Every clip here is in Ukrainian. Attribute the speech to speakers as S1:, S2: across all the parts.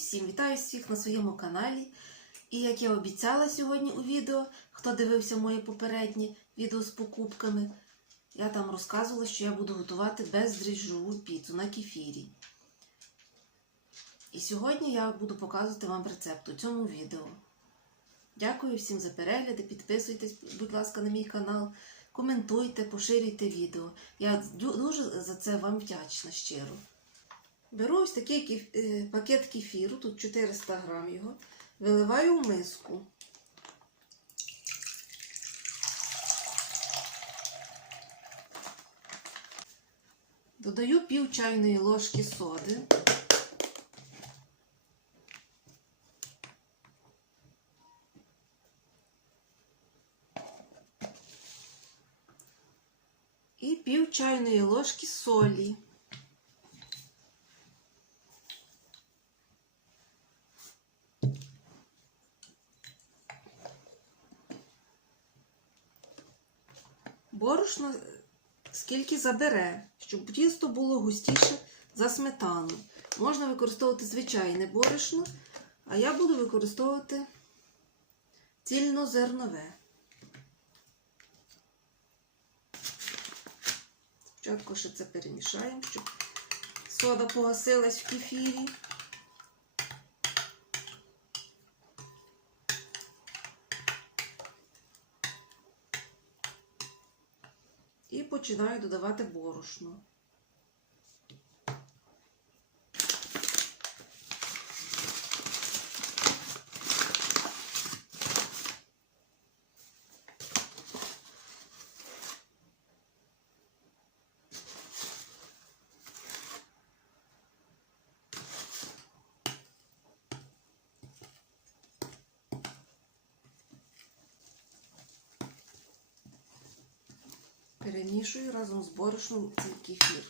S1: всім! Вітаю всіх на своєму каналі. І як я обіцяла сьогодні у відео, хто дивився моє попереднє відео з покупками, я там розказувала, що я буду готувати бездріжджову піцу на кефірі. І сьогодні я буду показувати вам рецепт у цьому відео. Дякую всім за перегляди, підписуйтесь, будь ласка, на мій канал, коментуйте, поширюйте відео. Я дуже за це вам вдячна щиро. Беру ось такий кеф... е, пакет кефіру, тут 400 грам його, виливаю в миску. Додаю пів чайної ложки соди. І пів чайної ложки солі. Борошно забере, щоб тісто було густіше за сметану. Можна використовувати звичайне борошно, а я буду використовувати цільнозернове. Спочатку ще це перемішаємо, щоб сода погасилась в кефірі. І починаю додавати борошно. Перемішую разом з борошном цей кефір.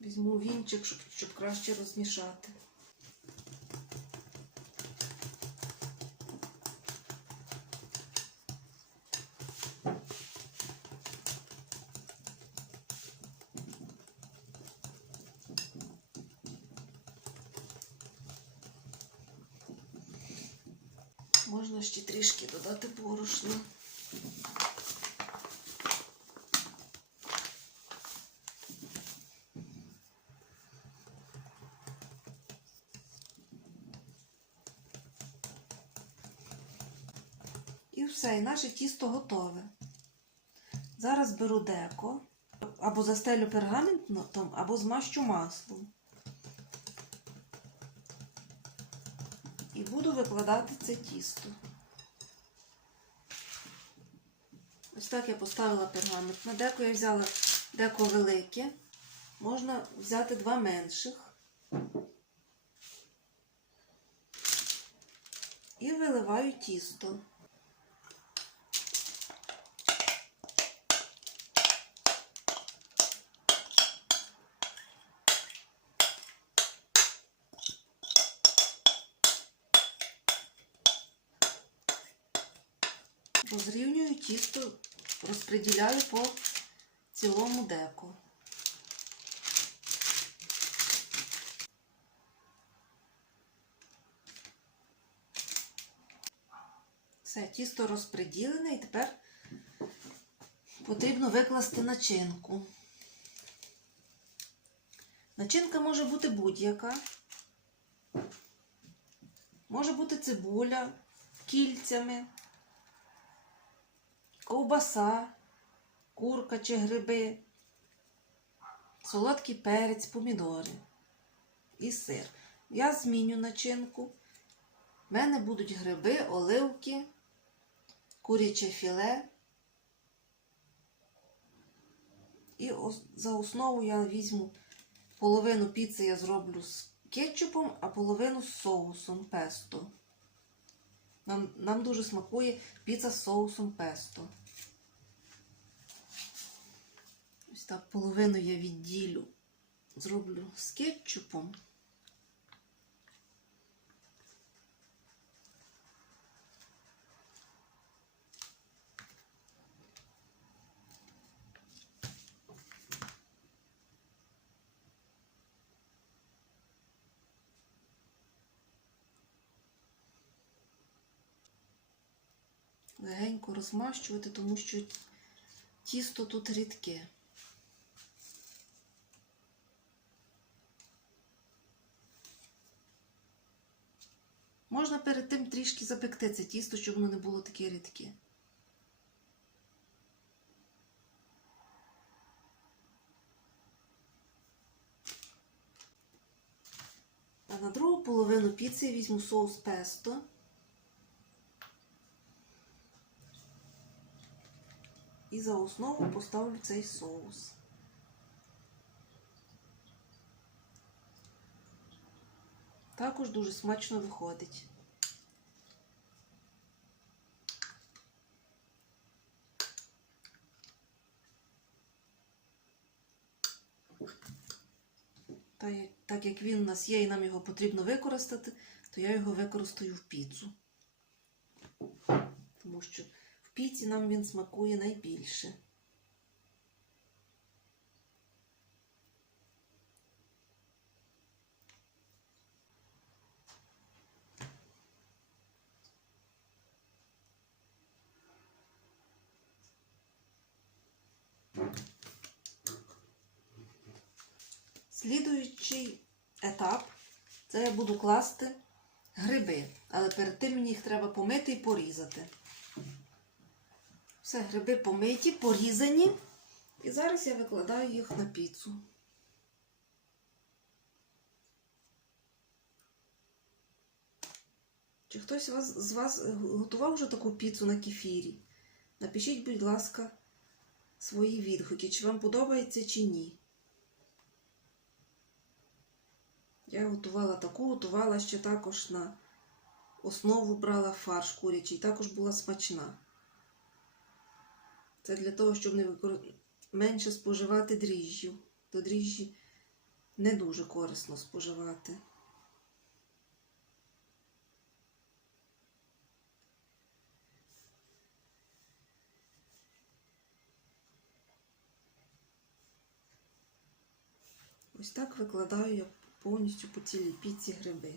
S1: Візьму вінчик, щоб, щоб краще розмішати. Можна ще трішки додати борошна. І все, і наше тісто готове. Зараз беру деко, або застелю пергаментом, або змащу маслом. І буду викладати це тісто. Ось так я поставила пергамент. На деко я взяла деко велике. Можна взяти два менших. І виливаю тісто. Розрівнюю тісто, розподіляю по цілому деку. Все, тісто розподілене і тепер потрібно викласти начинку. Начинка може бути будь-яка. Може бути цибуля кільцями ковбаса, курка чи гриби, солодкий перець, помідори і сир. Я зміню начинку. В мене будуть гриби, оливки, куряче філе. І за основу я візьму половину піци я зроблю з кетчупом, а половину з соусом песто. Нам, нам дуже смакує піца з соусом песто. Ось так половину я відділю. Зроблю з кетчупом. Легенько розмащувати, тому що тісто тут рідке. Можна перед тим трішки запекти це тісто, щоб воно не було таке рідке. А на другу половину піци візьму соус песто. І за основу поставлю цей соус. Також дуже смачно виходить. Так як він у нас є і нам його потрібно використати, то я його використаю в піцу. Тому що в піці нам він смакує найбільше. Слідуючий етап це я буду класти гриби, але перед тим мені їх треба помити і порізати. Все, гриби помиті, порізані. І зараз я викладаю їх на піцу. Чи хтось з вас готував вже таку піцу на кефірі? Напишіть, будь ласка, свої відгуки, чи вам подобається, чи ні. Я готувала таку, готувала ще також на основу брала фарш курячий, також була смачна. Це для того, щоб не викор... менше споживати дріжджів. До дріжджі не дуже корисно споживати. Ось так викладаю я повністю по цілій піці гриби.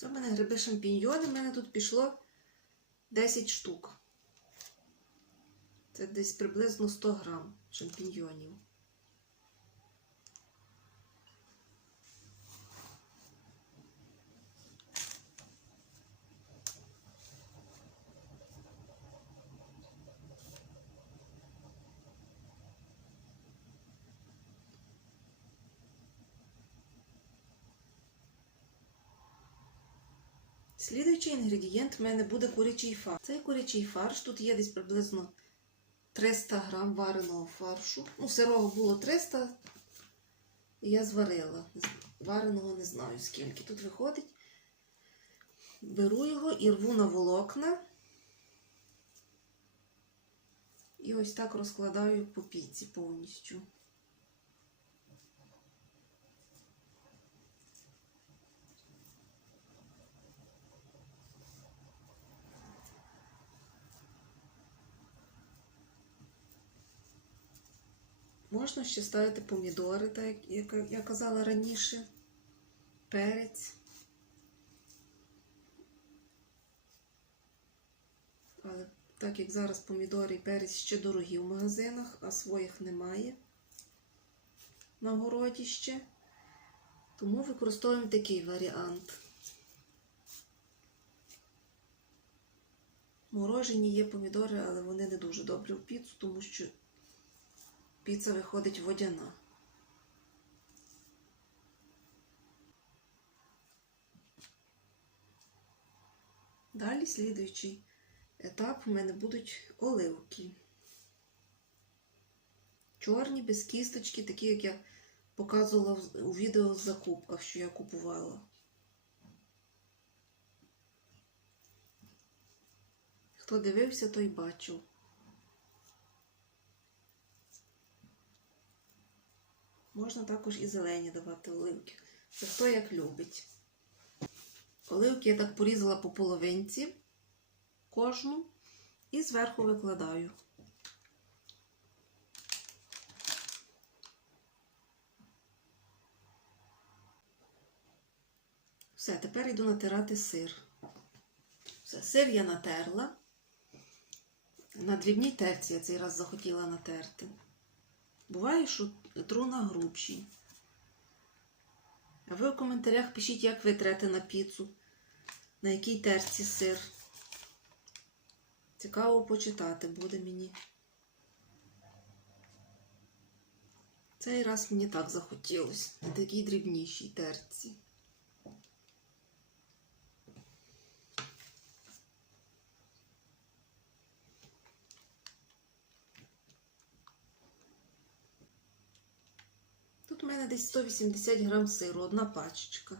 S1: Це в мене гриби шампіньйони, в мене тут пішло 10 штук. Це десь приблизно 100 грам шампіньйонів. Слідуючий інгредієнт в мене буде курячий фарш. Цей курячий фарш тут є десь приблизно 300 грам вареного фаршу. Ну, сирого було 300, і я зварила. Вареного не знаю скільки. Тут виходить. Беру його і рву на волокна. І ось так розкладаю по піці повністю. Можна ще ставити помідори, так як я казала раніше, перець. Але так як зараз помідори і перець ще дорогі в магазинах, а своїх немає на городі ще, тому використовуємо такий варіант. Морожені є помідори, але вони не дуже добрі в піцу, тому що піца виходить водяна. Далі слідуючий етап у мене будуть оливки. Чорні, без кісточки, такі, як я показувала у відео з закупках, що я купувала. Хто дивився, той бачив. Можна також і зелені давати оливки. Це хто як любить. Оливки я так порізала по половинці кожну і зверху викладаю. Все, тепер йду натирати сир. Все, сир я натерла. На дрібній терці я цей раз захотіла натерти. Буває, що тру на грубшій. А ви в коментарях пишіть, як ви трете на піцу, на якій терці сир. Цікаво почитати буде мені. Цей раз мені так захотілося, на такій дрібнішій терці. Тут у мене десь 180 грам сиру, одна пачечка.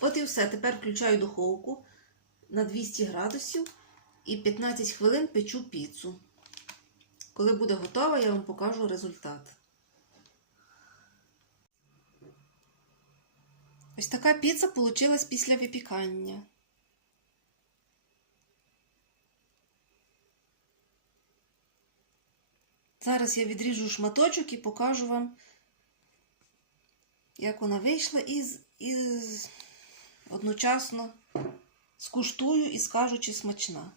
S1: От і все. Тепер включаю духовку на 200 градусів і 15 хвилин печу піцу. Коли буде готова, я вам покажу результат. Ось така піца получилась після випікання. Зараз я відріжу шматочок і покажу вам, як вона вийшла, і, і одночасно скуштую і скажу, чи смачна.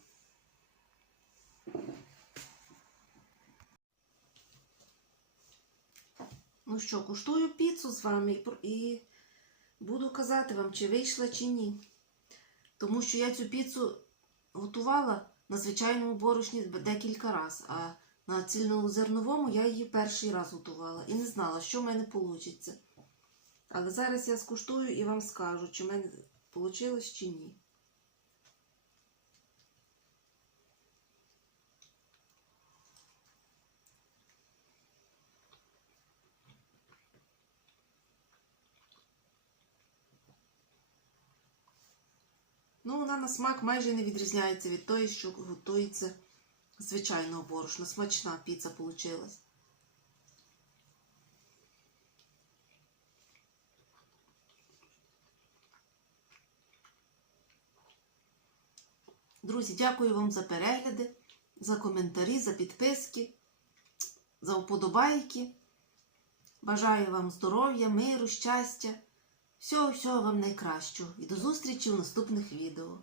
S1: Ну що, куштую піцу з вами і буду казати вам, чи вийшла, чи ні. Тому що я цю піцу готувала на звичайному борошні декілька разів, а на цільнозерновому я її перший раз готувала і не знала, що в мене вийде. Але зараз я скуштую і вам скажу, чи в мене вийшло, чи ні. Ну, вона на смак майже не відрізняється від тої, що готується звичайного борошна. Смачна піца вийшла. Друзі, дякую вам за перегляди, за коментарі, за підписки, за вподобайки. Бажаю вам здоров'я, миру, щастя. Всього, всього вам найкращого і до зустрічі в наступних відео.